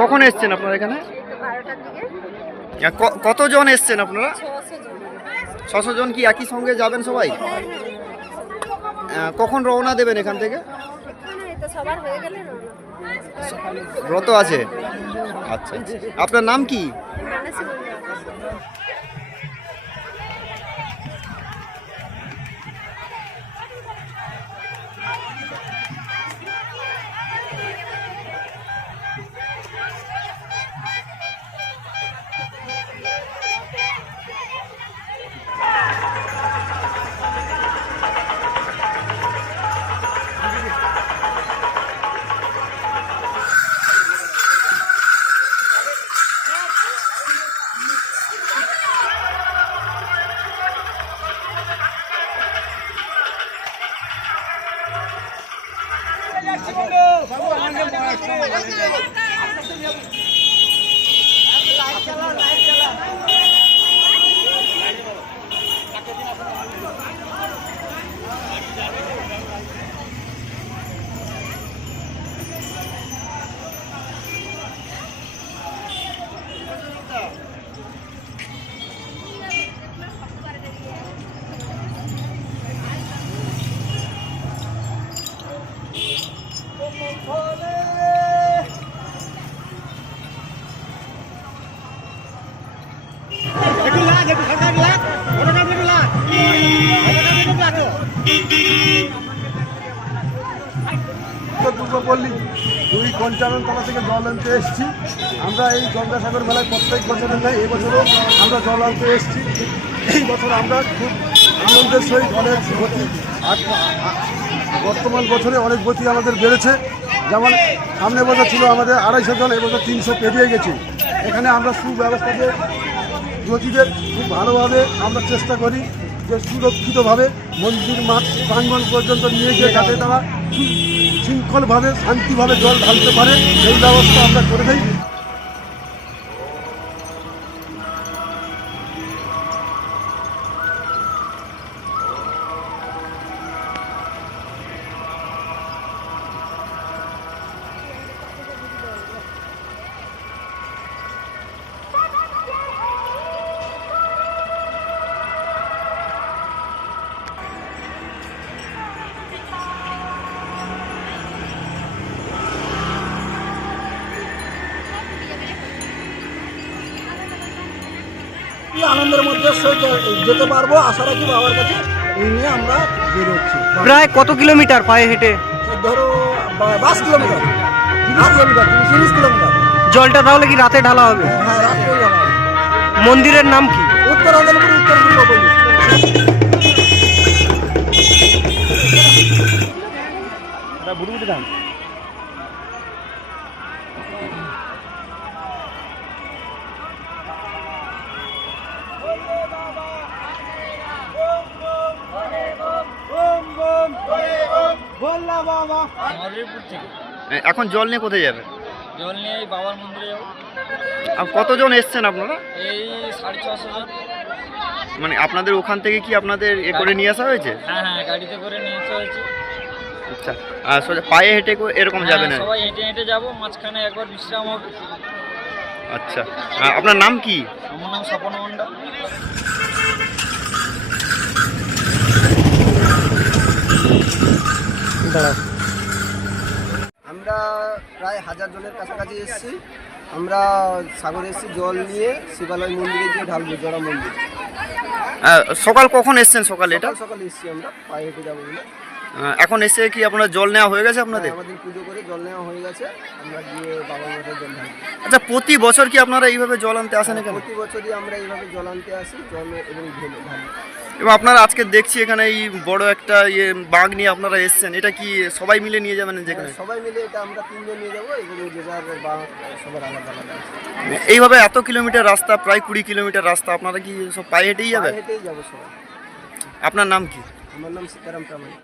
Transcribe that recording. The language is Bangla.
কখন এসছেন আপনারা এখানে? কতজন এসছেন আপনারা? 600 জন। কি একই সঙ্গে যাবেন সবাই? কখন রওনা দেবেন এখান থেকে? ব্রত আছে? আচ্ছা, আপনার নাম কি? দুর্গপল্লী 2 পঞ্চাননতলা থেকে জল আনতে এসেছি। আমরা এই গঙ্গাসাগর মেলায় প্রত্যেক বছরের নেই এবছরও আমরা জল আনতে এসেছি। এই বছর আমরা খুব আনন্দের সহিত অনেক গতি, বর্তমান বছরে অনেক গতি আমাদের বেড়েছে। যেমন সামনে বছর ছিল আমাদের 250 জন, এবছর 300 পেরিয়ে গেছি। এখানে আমরা সুব্যবস্থাতে গতিদের খুব ভালোভাবে আমরা চেষ্টা করি যে সুরক্ষিতভাবে মন্দির মাঠ প্রাঙ্গণ পর্যন্ত নিয়ে গিয়ে যাতে তারা শৃঙ্খলভাবে শান্তিভাবে জল ঢালতে পারে সেই ব্যবস্থা আমরা করে দিই। আনন্দের মধ্যে যেতে পারবো আশা রাখি বাবার কাছে, এই নিয়ে আমরা বেরোচ্ছি। প্রায় কত কিলোমিটার পায়ে হেঁটে? ধরো 22 কিলোমিটার, 30 কিলোমিটার। জলটা তাহলে কি রাতে ঢালা হবে? হ্যাঁ, রাতে ঢালা হবে। মন্দিরের নাম কি? উত্তর আন্দোলন, উত্তর পূর্বপল্লী। বুড়ুবুড়ি ধান। এখন জল নিয়ে কোথায় যাবে? জল নিয়ে এই বাবার মন্দিরে যাবো। আর কতজন এসছেন আপনারা? এই 650 জন। মানে আপনাদের ওখান থেকে কি আপনাদের করে নিয়ে আসা হয়েছে? হ্যাঁ হ্যাঁ, গাড়িতে করে নিয়ে আসা হয়েছে। আচ্ছা, আর সোজা পায়ে হেঁটে এরকম যাবে না? সবাই হেঁটে হেঁটে যাবো, মাঝখানে একবার বিশ্রাম হবে। আচ্ছা, আপনার নাম কি? আমার নাম স্বপন মণ্ডল। আমরা প্রায় 1000 জনের কাছাকাছি এসেছি। আমরা সাগরে এসেছি জল নিয়ে শিবালয় মন্দিরে গিয়ে ঢালবো, জোড়া মন্দির। সকাল কখন এসছেন? সকালে? এটা সকালে এসেছি আমরা, পায়ে হেঁটে যাবো বলে। এখন এসে কি আপনার জল নেওয়া হয়ে গেছে আপনাদের? আমাদের পুজো করে জল নেওয়া হয়ে গেছে, আমরা গিয়ে বাবার মাথায় জল ঢালি। আচ্ছা, প্রতি বছর কি আপনারা এইভাবে জল আনতে আসেন এখানে? প্রতি বছরই আমরা এইভাবে জল আনতে আসি, জল এবং ঢেলে ঢালি। এবং আপনারা আজকে দেখছি এখানে এই বড় একটা বাঘ নিয়ে আপনারা এসেছেন, এটা কি সবাই মিলে নিয়ে যাবেন যেখানে? সবাই মিলে এটা আমরা 3 জন নিয়ে যাবো এবং যে যার বা সবার আলাদা আলাদা আছে। এইভাবে এত কিলোমিটার রাস্তা, প্রায় 20 কিলোমিটার রাস্তা, আপনারা কি সব পায়ে হেঁটেই যাবেন? হেঁটেই যাবো সবাই। আপনার নাম কি? আমার নাম সীতারাম প্রামাণিক।